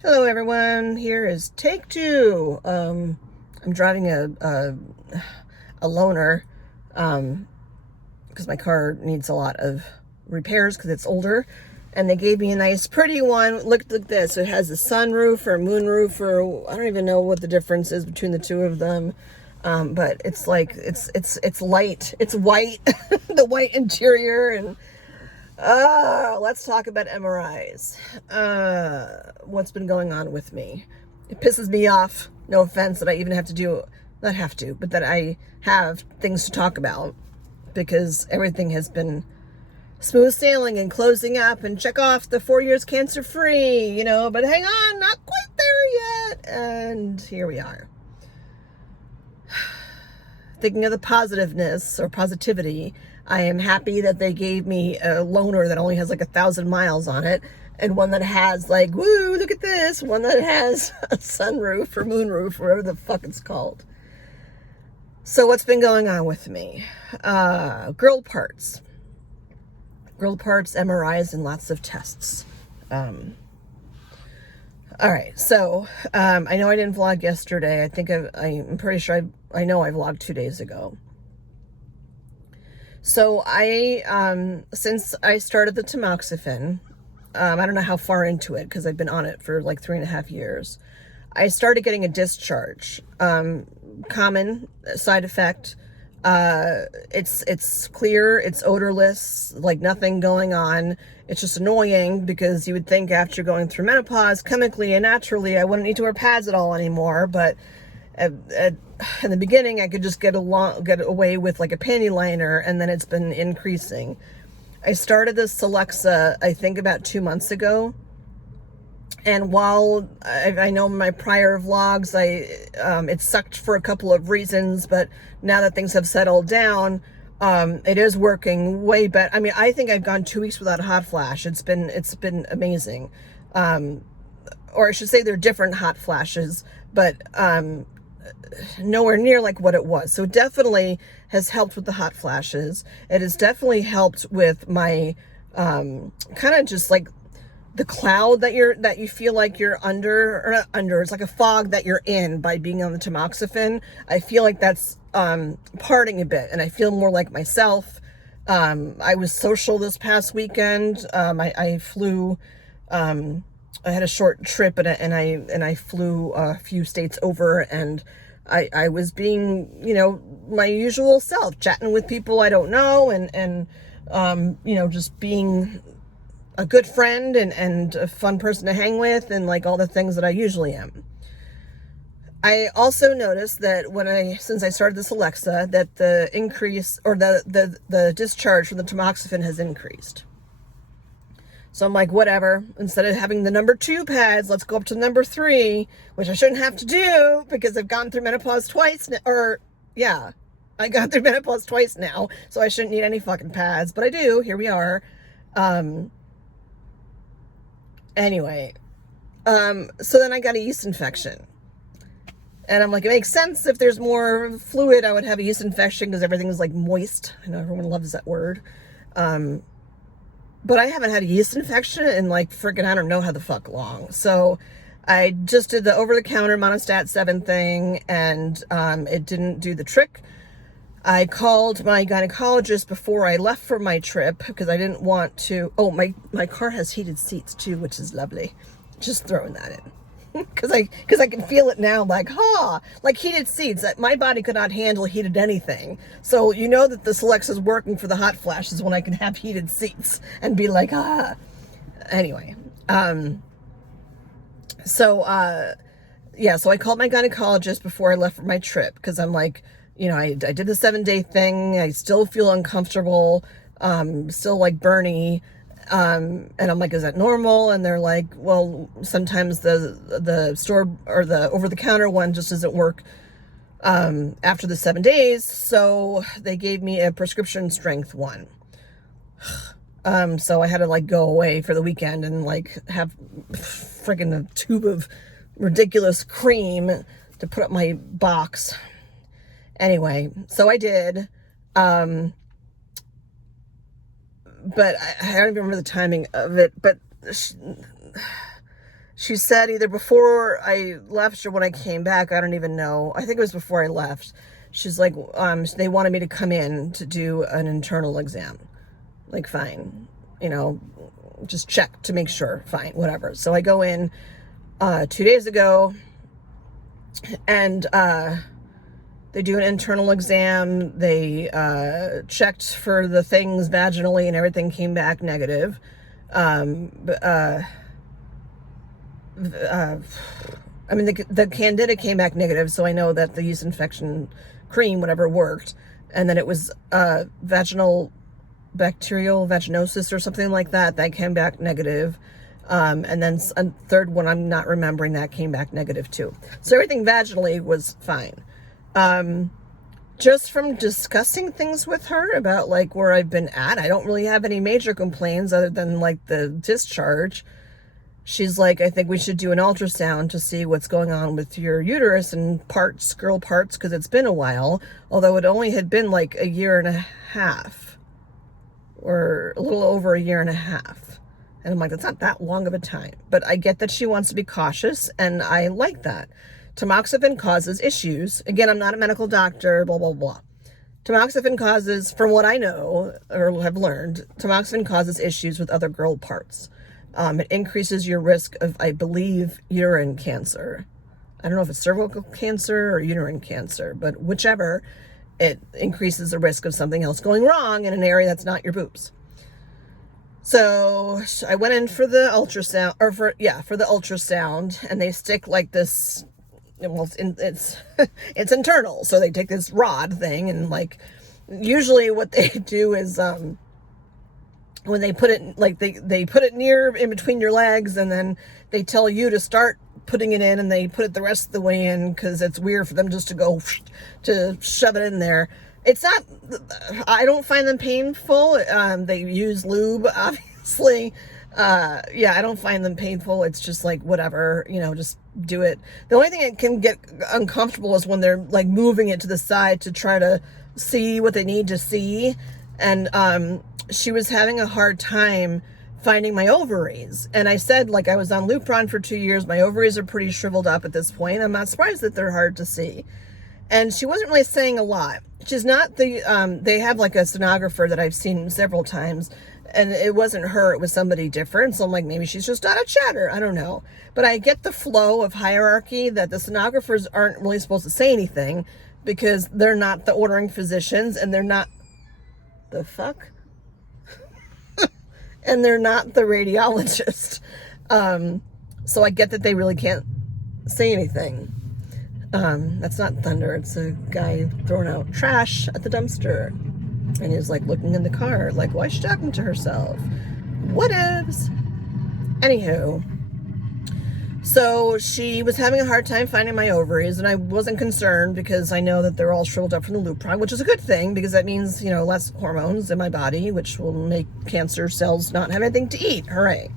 Hello everyone, here is take two. I'm driving a loaner because my car needs a lot of repairs because it's older, and they gave me a nice pretty one. Look at this. It has a sunroof or moonroof, or I don't even know what the difference is between the two of them. But it's like it's light, it's white, the white interior. And let's talk about MRIs. What's been going on with me? It pisses me off, no offense, that I even have to do, not have to, but that I have things to talk about, because everything has been smooth sailing and closing up and check off the 4 years cancer free, but hang on, not quite there yet. And here we are. Thinking of the positiveness or positivity, I am happy that they gave me a loaner that only has like 1,000 miles on it, and one that has like, woo, look at this, one that has a sunroof or moonroof, or whatever the fuck it's called. So what's been going on with me? Grilled parts, MRIs, and lots of tests. All right, so I know I didn't vlog yesterday. I'm pretty sure I know I vlogged 2 days ago. So since I started the tamoxifen, I don't know how far into it because I've been on it for like 3.5 years. I started getting a discharge. Common side effect. It's clear, it's odorless, like nothing going on. It's just annoying because you would think after going through menopause, chemically and naturally, I wouldn't need to wear pads at all anymore. But in the beginning, I could just get away with like a panty liner, and then it's been increasing. I started this Celexa, I think about 2 months ago. And while I know my prior vlogs, it sucked for a couple of reasons, but now that things have settled down, it is working way better. I mean, I think I've gone 2 weeks without a hot flash. It's been amazing. Or I should say they're different hot flashes, but nowhere near like what it was. So it definitely has helped with the hot flashes. It has definitely helped with my kind of just like the cloud that you feel like you're under, or not under, it's like a fog that you're in by being on the tamoxifen. I feel like that's parting a bit, and I feel more like myself. I was social this past weekend. I flew, I had a short trip, and I flew a few states over, and I was being, my usual self, chatting with people I don't know, and just being a good friend and a fun person to hang with, and like all the things that I usually am. I also noticed that since I started this Alexa, that the increase, or the discharge from the tamoxifen has increased. So I'm like, whatever, instead of having the number 2 pads, let's go up to number 3, which I shouldn't have to do because I've gone through menopause twice, I got through menopause twice now, so I shouldn't need any fucking pads, but I do. Here we are. Anyway, so then I got a yeast infection. And I'm like, it makes sense. If there's more fluid, I would have a yeast infection because everything is like moist. I know everyone loves that word. But I haven't had a yeast infection in like freaking, I don't know how the fuck long. So I just did the over-the-counter Monostat 7 thing, and it didn't do the trick. I called my gynecologist before I left for my trip because I didn't want to. Oh, my car has heated seats too, which is lovely. Just throwing that in because I can feel it now, like like heated seats. That my body could not handle heated anything. So you know that the Alexa is working for the hot flashes when I can have heated seats and be like Anyway, so I called my gynecologist before I left for my trip because I'm like, I did the 7-day thing. I still feel uncomfortable, still like burny. And I'm like, is that normal? And they're like, well, sometimes the store or the over-the-counter one just doesn't work after the 7 days. So they gave me a prescription strength one. So I had to like go away for the weekend and like have freaking a tube of ridiculous cream to put up my box. Anyway, so I did, but I don't even remember the timing of it, but she said either before I left or when I came back, I don't even know. I think it was before I left. She's like, they wanted me to come in to do an internal exam. Like, fine, you know, just check to make sure, fine, whatever. So I go in 2 days ago, and they do an internal exam. They checked for the things vaginally, and everything came back negative. I mean, the candida came back negative, so I know that the yeast infection cream, whatever, worked. And then it was vaginal bacterial vaginosis or something like that. That came back negative. And then a third one, I'm not remembering, that came back negative too. So everything vaginally was fine. Just from discussing things with her about like where I've been at, I don't really have any major complaints other than like the discharge. She's like, I think we should do an ultrasound to see what's going on with your uterus and parts, girl parts, because it's been a while, although it only had been like a year and a half, or a little over a year and a half. And I'm like, that's not that long of a time. But I get that she wants to be cautious, and I like that. Tamoxifen causes issues. Again, I'm not a medical doctor, blah, blah, blah. Tamoxifen causes, from what I know or have learned, tamoxifen causes issues with other girl parts. It increases your risk of, I believe, uterine cancer. I don't know if it's cervical cancer or uterine cancer, but whichever, it increases the risk of something else going wrong in an area that's not your boobs. So I went in for the ultrasound, for the ultrasound, and they stick like this, well, it's internal. So they take this rod thing, and like, usually what they do is, when they put it, like they put it near in between your legs, and then they tell you to start putting it in, and they put it the rest of the way in, because it's weird for them just to go to shove it in there. It's not, I don't find them painful. They use lube, obviously. Yeah, I don't find them painful. It's just like, whatever, you know, just do it. The only thing that can get uncomfortable is when they're like moving it to the side to try to see what they need to see. And she was having a hard time finding my ovaries. And I said, like, I was on Lupron for 2 years. My ovaries are pretty shriveled up at this point. I'm not surprised that they're hard to see. And she wasn't really saying a lot. She's not the, they have like a sonographer that I've seen several times, and it wasn't her, it was somebody different. So I'm like, maybe she's just out of chatter. I don't know. But I get the flow of hierarchy that the sonographers aren't really supposed to say anything, because they're not the ordering physicians, and they're not, the fuck? And they're not the radiologist. So I get that they really can't say anything. That's not thunder. It's a guy throwing out trash at the dumpster. And he's like looking in the car, like, why is she talking to herself? Whatevs. Anywho. So she was having a hard time finding my ovaries, and I wasn't concerned because I know that they're all shriveled up from the Lupron, which is a good thing because that means, you know, less hormones in my body, which will make cancer cells not have anything to eat. Hooray.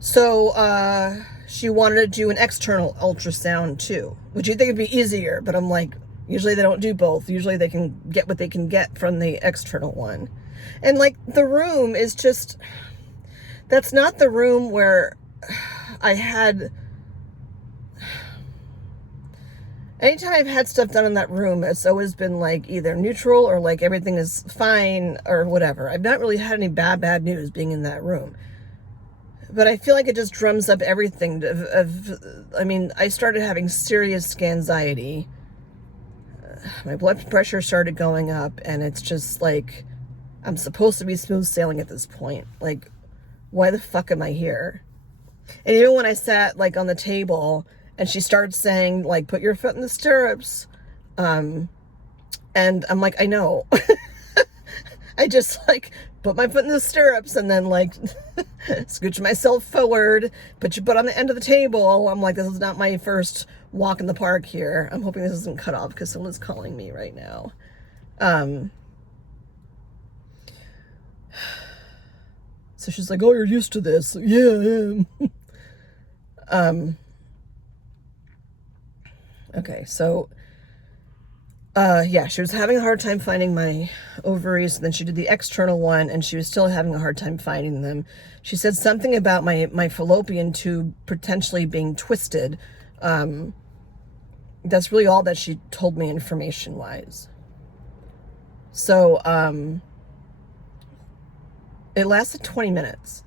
So she wanted to do an external ultrasound too, which you'd think would be easier, but I'm like, usually they don't do both. Usually they can get what they can get from the external one. And like, the room is just, that's not the room where I had, anytime I've had stuff done in that room, it's always been like either neutral or like everything is fine or whatever. I've not really had any bad news being in that room. But I feel like it just drums up everything I mean, I started having serious anxiety. My blood pressure started going up, and it's just like, I'm supposed to be smooth sailing at this point. Like, why the fuck am I here? And even when I sat like on the table and she started saying like, put your foot in the stirrups, and I'm like, I know. I just like put my foot in the stirrups and then like scooch myself forward, put your butt on the end of the table. I'm like, this is not my first walk in the park here. I'm hoping this isn't cut off because someone's calling me right now. So she's like, oh, you're used to this. Yeah, I am. Okay, so, yeah, she was having a hard time finding my ovaries, and then she did the external one, and she was still having a hard time finding them. She said something about my fallopian tube potentially being twisted. That's really all that she told me information-wise. So, it lasted 20 minutes,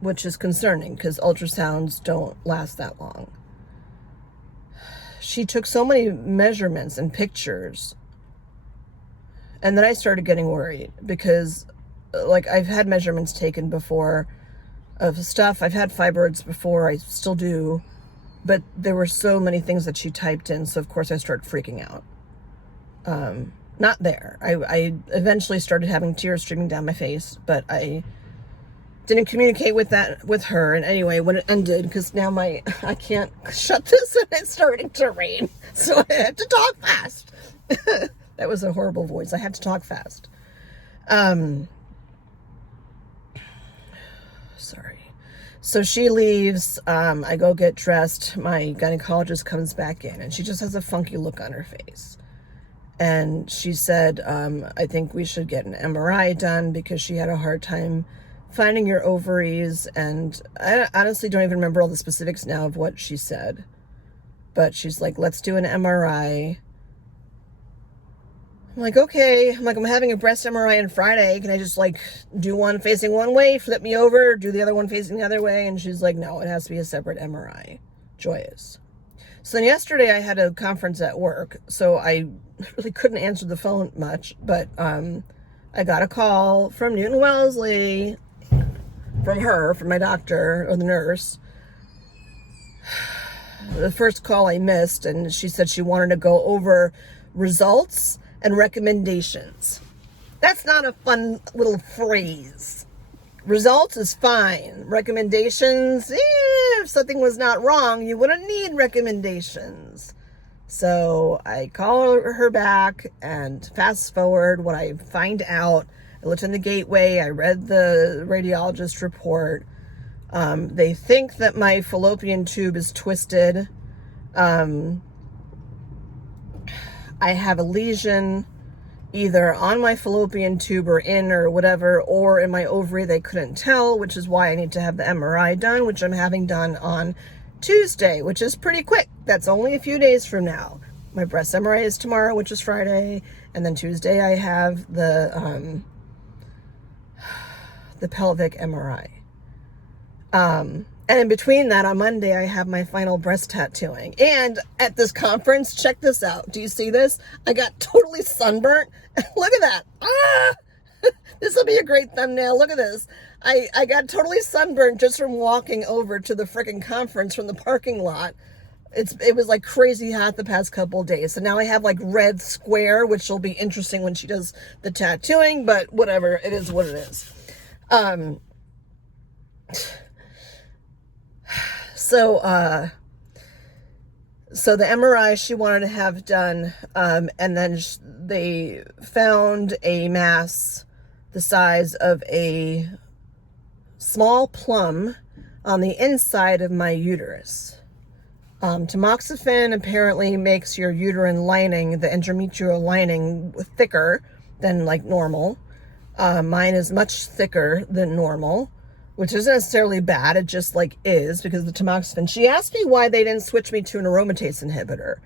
which is concerning because ultrasounds don't last that long. She took so many measurements and pictures, and then I started getting worried because, like, I've had measurements taken before of stuff. I've had fibroids before, I still do, but there were so many things that she typed in, so of course I started freaking out. Not there. I eventually started having tears streaming down my face, but I didn't communicate with her. And anyway, when it ended, because now I can't shut this and it's starting to rain, so I had to talk fast. That was a horrible voice. I had to talk fast. Sorry. So she leaves. I go get dressed. My gynecologist comes back in, and she just has a funky look on her face. And she said, I think we should get an MRI done because she had a hard time finding your ovaries. And I honestly don't even remember all the specifics now of what she said. But she's like, let's do an MRI. I'm like, okay. I'm having a breast MRI on Friday. Can I just like do one facing one way, flip me over, do the other one facing the other way? And she's like, no, it has to be a separate MRI. Joyous. So then yesterday I had a conference at work, so I really couldn't answer the phone much, but I got a call from Newton Wellesley, from my doctor, or the nurse. The first call I missed, and she said she wanted to go over results and recommendations. That's not a fun little phrase. Results is fine. Recommendations, if something was not wrong, you wouldn't need recommendations. So I call her back, and fast forward, what I find out, I looked in the gateway, I read the radiologist report. They think that my fallopian tube is twisted. I have a lesion either on my fallopian tube or in or whatever, or in my ovary. They couldn't tell, which is why I need to have the MRI done, which I'm having done on Tuesday, which is pretty quick. That's only a few days from now. My breast MRI is tomorrow, which is Friday, and then Tuesday I have the pelvic MRI. And in between that, on Monday, I have my final breast tattooing. And at this conference, check this out. Do you see this? I got totally sunburnt. Look at that. Ah! This will be a great thumbnail. Look at this. I got totally sunburnt just from walking over to the freaking conference from the parking lot. It was like crazy hot the past couple of days. So now I have like red square, which will be interesting when she does the tattooing, but whatever. It is what it is. So the MRI she wanted to have done, and then they found a mass the size of a small plum on the inside of my uterus. Tamoxifen apparently makes your uterine lining, the endometrial lining, thicker than like normal. Mine is much thicker than normal, which isn't necessarily bad. It just like is because of the tamoxifen. She asked me why they didn't switch me to an aromatase inhibitor.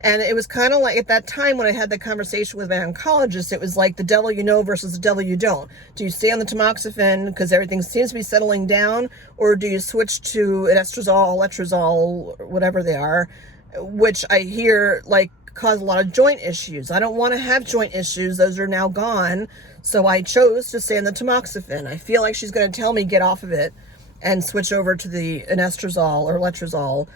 And it was kind of like at that time when I had the conversation with my oncologist, it was like the devil you know versus the devil you don't. Do you stay on the tamoxifen because everything seems to be settling down, or do you switch to an estradiol, letrozole, whatever they are, which I hear like cause a lot of joint issues. I don't want to have joint issues. Those are now gone. So I chose to stay on the tamoxifen. I feel like she's going to tell me get off of it and switch over to the anastrozole or letrozole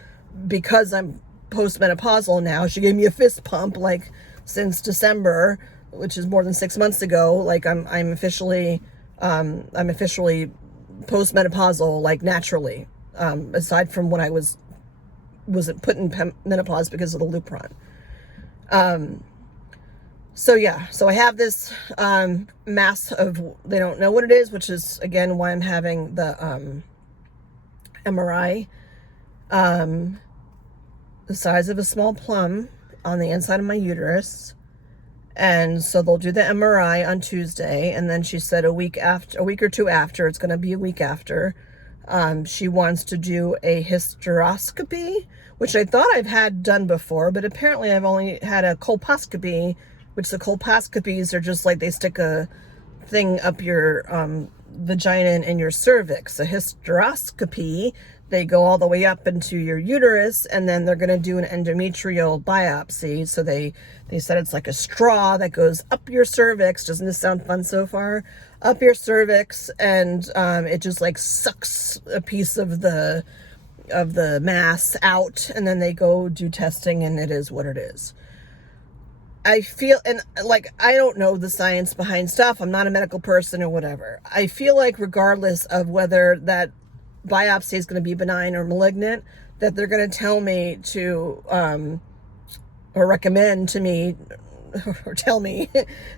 because I'm postmenopausal now. She gave me a fist pump like since December, which is more than 6 months ago. Like I'm officially postmenopausal, like naturally, aside from when I wasn't put in menopause because of the Lupron. So I have this mass of, they don't know what it is, which is again why I'm having the MRI. The size of a small plum on the inside of my uterus. And so they'll do the MRI on Tuesday, and then she said a week or two after, it's going to be a week after, she wants to do a hysteroscopy, which I thought I've had done before, but apparently I've only had a colposcopy, which the colposcopies are just like they stick a thing up your vagina and your cervix. A hysteroscopy, they go all the way up into your uterus, and then they're going to do an endometrial biopsy. So they said it's like a straw that goes up your cervix. Doesn't this sound fun so far? Up your cervix, and it just like sucks a piece of the mass out, and then they go do testing, and it is what it is. I feel, and like, I don't know the science behind stuff. I'm not a medical person or whatever. I feel like regardless of whether that biopsy is going to be benign or malignant, that they're going to tell me to, or recommend to me, or tell me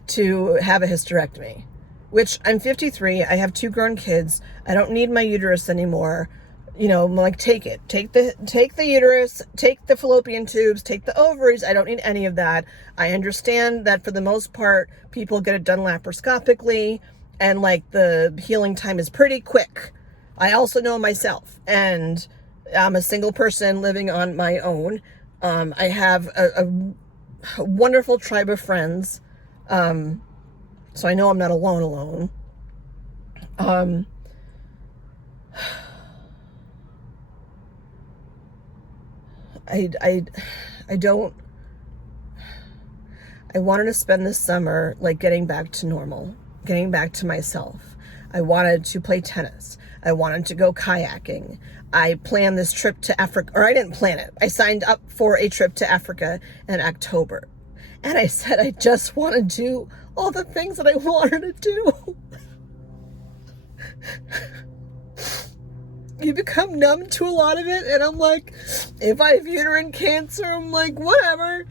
to have a hysterectomy, which I'm 53. I have 2 grown kids. I don't need my uterus anymore. You know, I'm like, take it. Take the uterus, take the fallopian tubes, take the ovaries. I don't need any of that. I understand that for the most part, people get it done laparoscopically, and like the healing time is pretty quick. I also know myself, and I'm a single person living on my own. I have a wonderful tribe of friends. So I know I'm not alone. I wanted to spend this summer like getting back to normal, getting back to myself. I wanted to play tennis. I wanted to go kayaking. I planned this trip to Africa, or I didn't plan it. I signed up for a trip to Africa in October. And I said I just want to do all the things that I wanted to do. You become numb to a lot of it, and I'm like, if I have uterine cancer, I'm like, whatever.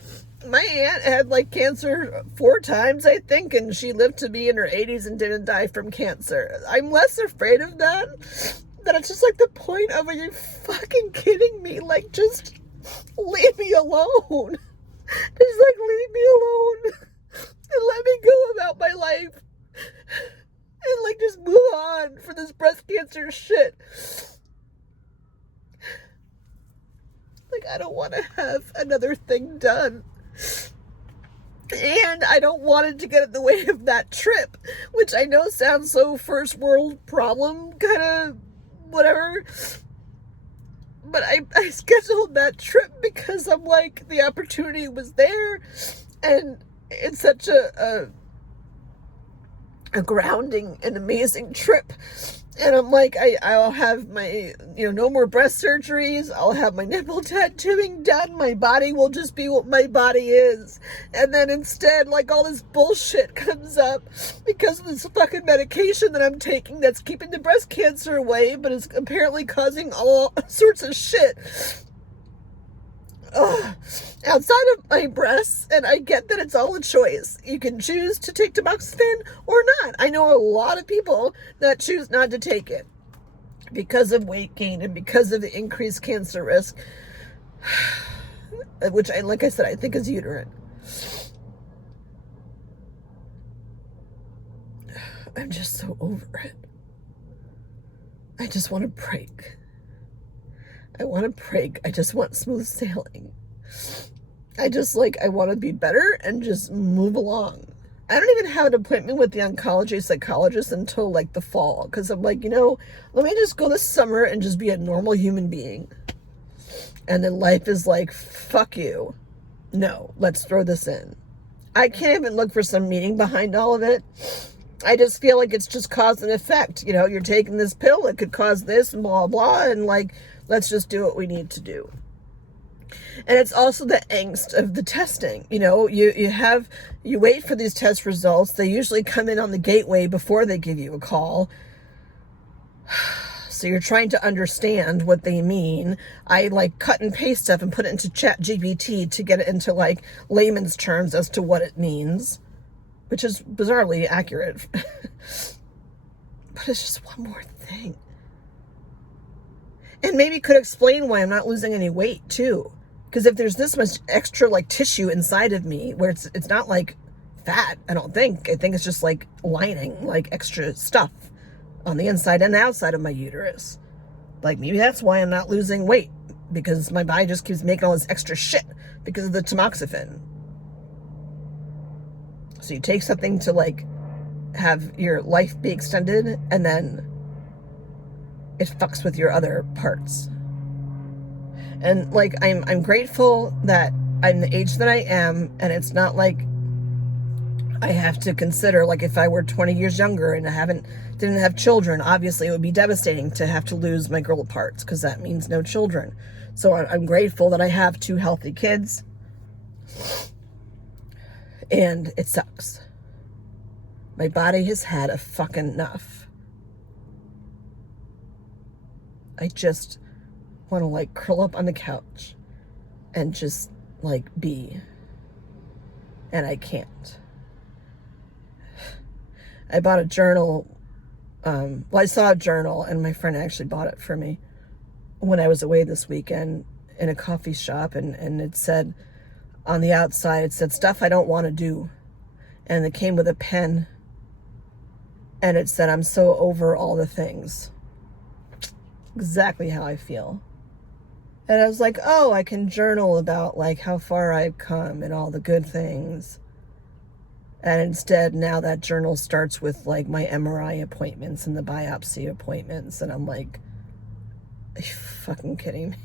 My aunt had like cancer 4 times, I think, and she lived to be in her 80s and didn't die from cancer. I'm less afraid of that. That it's just like the point of, are you fucking kidding me? Like, just leave me alone. Just like leave me alone and let me go about my life and like just move on for this breast cancer shit. Like, I don't want to have another thing done. And I don't want it to get in the way of that trip, which I know sounds so first world problem, kind of whatever. But I scheduled that trip because I'm like, the opportunity was there, and it's such a grounding and amazing trip. And I'm like, I'll have my, no more breast surgeries. I'll have my nipple tattooing done. My body will just be what my body is. And then instead, like, all this bullshit comes up because of this fucking medication that I'm taking that's keeping the breast cancer away, but is apparently causing all sorts of shit. Outside of my breasts, and I get that it's all a choice. You can choose to take tamoxifen or not. I know a lot of people that choose not to take it because of weight gain and because of the increased cancer risk, which, like I said, I think is uterine. I'm just so over it. I just want to break. I want to break. I just want smooth sailing. I want to be better and just move along. I don't even have an appointment with the oncology psychologist until like the fall, because I'm like, let me just go this summer and just be a normal human being. And then life is like, fuck you. No, let's throw this in. I can't even look for some meaning behind all of it. I just feel like it's just cause and effect. You're taking this pill, it could cause this and blah, blah, and like, let's just do what we need to do. And it's also the angst of the testing. You wait for these test results. They usually come in on the gateway before they give you a call. So you're trying to understand what they mean. I like cut and paste stuff and put it into ChatGPT to get it into like layman's terms as to what it means, which is bizarrely accurate. But it's just one more thing. And maybe could explain why I'm not losing any weight too. Because if there's this much extra like tissue inside of me where it's not like fat, I don't think. I think it's just like lining, like extra stuff on the inside and the outside of my uterus. Like maybe that's why I'm not losing weight, because my body just keeps making all this extra shit because of the tamoxifen. So you take something to like have your life be extended, and then it fucks with your other parts. And like I'm grateful that I'm the age that I am, and it's not like I have to consider, like if I were 20 years younger and didn't have children, obviously it would be devastating to have to lose my girl parts, because that means no children. So I'm grateful that I have 2 healthy kids, and it sucks. My body has had a fucking enough. I just want to like curl up on the couch and just like be, and I can't. I bought a journal. Well, I saw a journal, and my friend actually bought it for me when I was away this weekend in a coffee shop, and it said on the outside, it said stuff I don't want to do, and it came with a pen, and it said I'm so over all the things. Exactly how I feel. And I was like, oh, I can journal about like how far I've come and all the good things. And instead, now that journal starts with like my MRI appointments and the biopsy appointments. And I'm like, are you fucking kidding me?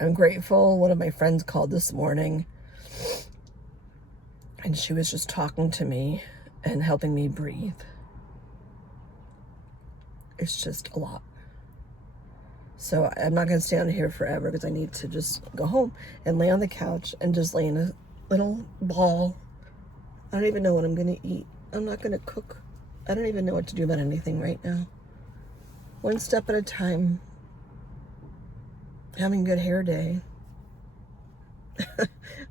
I'm grateful. One of my friends called this morning, and she was just talking to me and helping me breathe. It's just a lot. So I'm not going to stay on here forever, because I need to just go home and lay on the couch and just lay in a little ball. I don't even know what I'm going to eat. I'm not going to cook. I don't even know what to do about anything right now. One step at a time. Having a good hair day.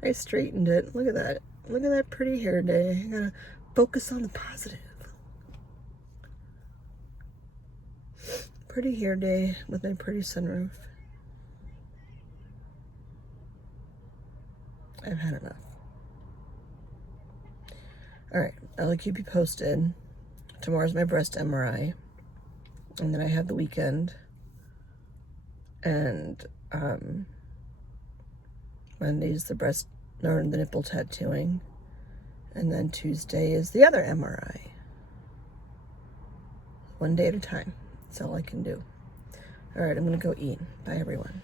I straightened it. Look at that. Look at that pretty hair day. I got to focus on the positive. Pretty hair day with my pretty sunroof. I've had enough. All right, I'll keep you posted. Tomorrow's my breast MRI, and then I have the weekend, and Monday's the the nipple tattooing, and then Tuesday is the other MRI. One day at a time. That's all I can do. All right, I'm going to go eat. Bye, everyone.